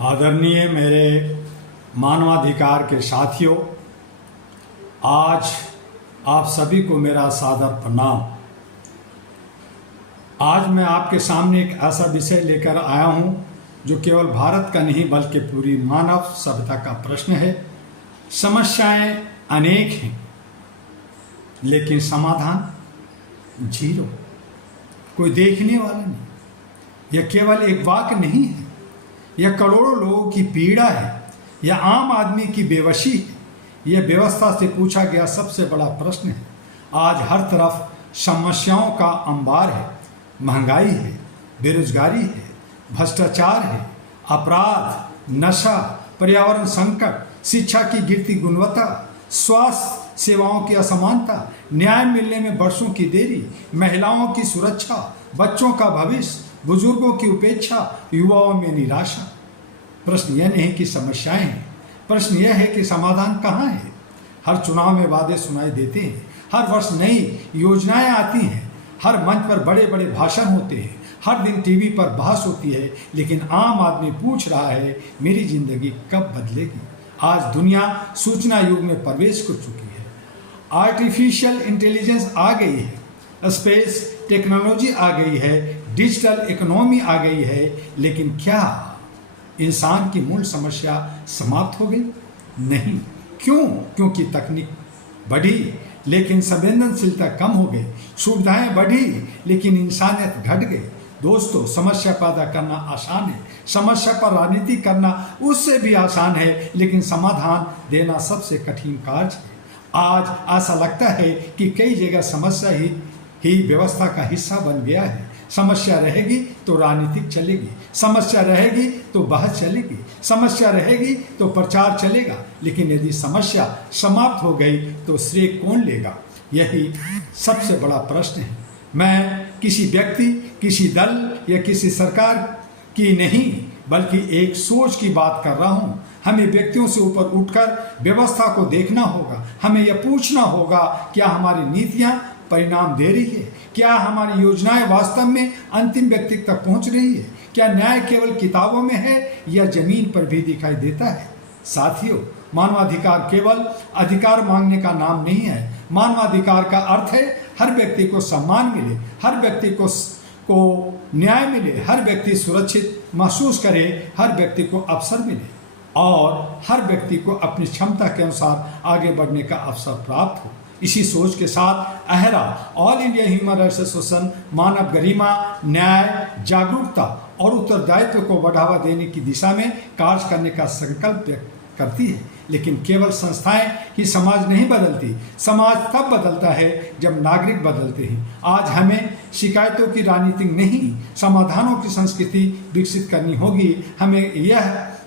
आदरणीय मेरे मानवाधिकार के साथियों, आज आप सभी को मेरा सादर प्रणाम। आज मैं आपके सामने एक ऐसा विषय लेकर आया हूं जो केवल भारत का नहीं बल्कि पूरी मानव सभ्यता का प्रश्न है। समस्याएं अनेक हैं लेकिन समाधान जीरो, कोई देखने वाला नहीं। यह केवल एक वाक्य नहीं है, यह करोड़ों लोगों की पीड़ा है, यह आम आदमी की बेवशी है, यह व्यवस्था से पूछा गया सबसे बड़ा प्रश्न है। आज हर तरफ समस्याओं का अंबार है। महंगाई है, बेरोजगारी है, भ्रष्टाचार है, अपराध, नशा, पर्यावरण संकट, शिक्षा की गिरती गुणवत्ता, स्वास्थ्य सेवाओं की असमानता, न्याय मिलने में वर्षों की देरी, महिलाओं की सुरक्षा, बच्चों का भविष्य, बुजुर्गों की उपेक्षा, युवाओं में निराशा। प्रश्न यह नहीं कि समस्याएं हैं, प्रश्न यह है कि समाधान कहाँ है। हर चुनाव में वादे सुनाई देते हैं, हर वर्ष नई योजनाएं आती हैं, हर मंच पर बड़े बड़े भाषण होते हैं, हर दिन टीवी पर बहस होती है, लेकिन आम आदमी पूछ रहा है मेरी जिंदगी कब बदलेगी। आज दुनिया सूचना युग में प्रवेश कर चुकी है। आर्टिफिशियल इंटेलिजेंस आ गई है, स्पेस टेक्नोलॉजी आ गई है, डिजिटल इकोनॉमी आ गई है, लेकिन क्या इंसान की मूल समस्या समाप्त हो गई? नहीं। क्यों? क्योंकि तकनीक बढ़ी लेकिन संवेदनशीलता कम हो गई, सुविधाएं बढ़ी लेकिन इंसानियत घट गई। दोस्तों, समस्या पैदा करना आसान है, समस्या पर राजनीति करना उससे भी आसान है, लेकिन समाधान देना सबसे कठिन कार्य है। आज ऐसा लगता है कि कई जगह समस्या ही व्यवस्था का हिस्सा बन गया है। समस्या रहेगी तो राजनीतिक चलेगी, समस्या रहेगी तो बहस चलेगी, समस्या रहेगी तो प्रचार चलेगा, लेकिन यदि समस्या समाप्त हो गई तो श्रेय कौन लेगा? यही सबसे बड़ा प्रश्न है। मैं किसी व्यक्ति, किसी दल या किसी सरकार की नहीं बल्कि एक सोच की बात कर रहा हूं। हमें व्यक्तियों से ऊपर उठकर व्यवस्था को देखना होगा। हमें यह पूछना होगा, क्या हमारी नीतियां परिणाम दे रही है? क्या हमारी योजनाएं वास्तव में अंतिम व्यक्ति तक पहुंच रही है? क्या न्याय केवल किताबों में है या जमीन पर भी दिखाई देता है? साथियों, मानवाधिकार केवल अधिकार मांगने का नाम नहीं है। मानवाधिकार का अर्थ है हर व्यक्ति को सम्मान मिले, हर व्यक्ति को न्याय मिले, हर व्यक्ति सुरक्षित महसूस करे, हर व्यक्ति को अवसर मिले और हर व्यक्ति को अपनी क्षमता के अनुसार आगे बढ़ने का अवसर प्राप्त हो। इसी सोच के साथ अहरा all India human rights association मानव गरिमा, न्याय, जागरूकता और उत्तरदायित्व को बढ़ावा देने की दिशा में कार्य करने का संकल्प व्यक्त करती है। लेकिन केवल संस्थाएं ही समाज नहीं बदलती, समाज तब बदलता है जब नागरिक बदलते हैं। आज हमें शिकायतों की राजनीति नहीं, समाधानों की संस्कृति विकसित करनी होगी। हमें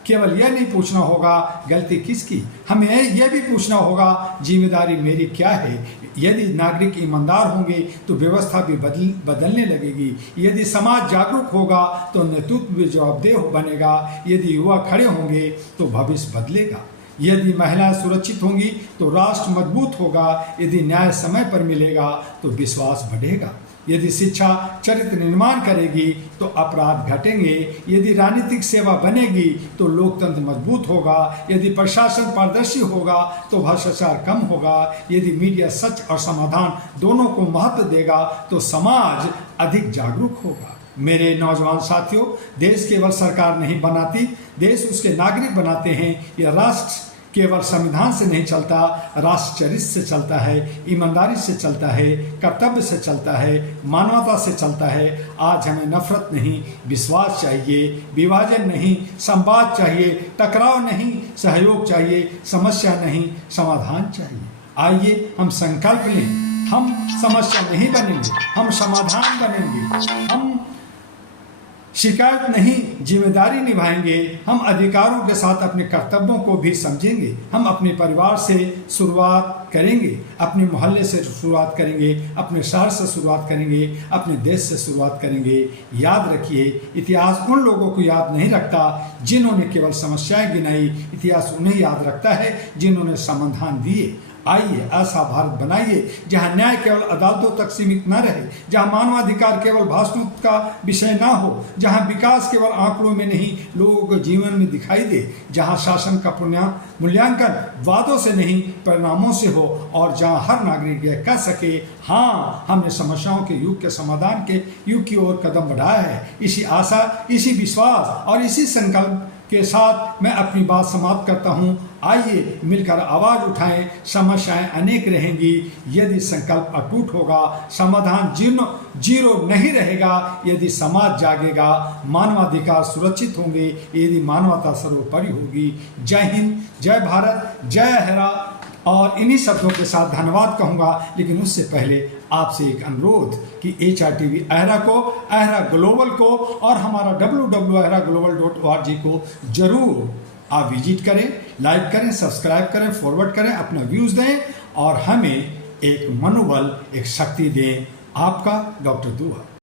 केवल यह नहीं पूछना होगा गलती किसकी, हमें यह भी पूछना होगा जिम्मेदारी मेरी क्या है। यदि नागरिक ईमानदार होंगे तो व्यवस्था भी बदलने लगेगी। यदि समाज जागरूक होगा तो नेतृत्व भी जवाबदेह बनेगा। यदि युवा खड़े होंगे तो भविष्य बदलेगा। यदि महिलाएं सुरक्षित होंगी तो राष्ट्र मजबूत होगा। यदि न्याय समय पर मिलेगा तो विश्वास बढ़ेगा। यदि शिक्षा चरित्र निर्माण करेगी तो अपराध घटेंगे। यदि राजनीतिक सेवा बनेगी तो लोकतंत्र मजबूत होगा। यदि प्रशासन पारदर्शी होगा तो भ्रष्टाचार कम होगा। यदि मीडिया सच और समाधान दोनों को महत्व देगा तो समाज अधिक जागरूक होगा। मेरे नौजवान साथियों, देश केवल सरकार नहीं बनाती, देश उसके नागरिक बनाते हैं। यह राष्ट्र केवल संविधान से नहीं चलता, राष्ट्र चरित्र से चलता है, ईमानदारी से चलता है, कर्तव्य से चलता है, मानवता से चलता है। आज हमें नफरत नहीं, विश्वास चाहिए, विभाजन नहीं, संवाद चाहिए, टकराव नहीं, सहयोग चाहिए, समस्या नहीं, समाधान चाहिए। आइए हम संकल्प लें, हम समस्या नहीं बनेंगे, हम समाधान बनेंगे। हम शिकायत नहीं, जिम्मेदारी निभाएंगे। हम अधिकारों के साथ अपने कर्तव्यों को भी समझेंगे। हम अपने परिवार से शुरुआत करेंगे, अपने मोहल्ले से शुरुआत करेंगे, अपने शहर से शुरुआत करेंगे, अपने देश से शुरुआत करेंगे। याद रखिए, इतिहास उन लोगों को याद नहीं रखता जिन्होंने केवल समस्याएं गिनाई, इतिहास उन्हें याद रखता है जिन्होंने समाधान दिए। आइए ऐसा भारत बनाइए जहां न्याय केवल अदालतों तक सीमित न रहे, जहां मानवाधिकार केवल भाषणों का विषय न हो, जहां विकास केवल आंकड़ों में नहीं लोगों के जीवन में दिखाई दे, जहां शासन का मूल्यांकन वादों से नहीं परिणामों से हो, और जहां हर नागरिक यह कह सके हाँ हमने समस्याओं के युग के समाधान के युग की ओर कदम बढ़ाया है। इसी आशा, इसी विश्वास और इसी संकल्प के साथ मैं अपनी बात समाप्त करता हूं। आइए मिलकर आवाज उठाएं। समस्याएं अनेक रहेंगी, यदि संकल्प अटूट होगा समाधान जीरो नहीं रहेगा। यदि समाज जागेगा मानवाधिकार सुरक्षित होंगे, यदि मानवता सर्वोपरि होगी। जय हिंद, जय भारत, जय हेरा। और इन्हीं शब्दों के साथ धन्यवाद कहूँगा, लेकिन उससे पहले आपसे एक अनुरोध कि HRTV अहरा को, अहरा ग्लोबल को और हमारा www.ahraglobal.org को जरूर आप विजिट करें, लाइक करें, सब्सक्राइब करें, फॉरवर्ड करें, अपना व्यूज़ दें और हमें एक मनोबल, एक शक्ति दें। आपका डॉक्टर दुआ।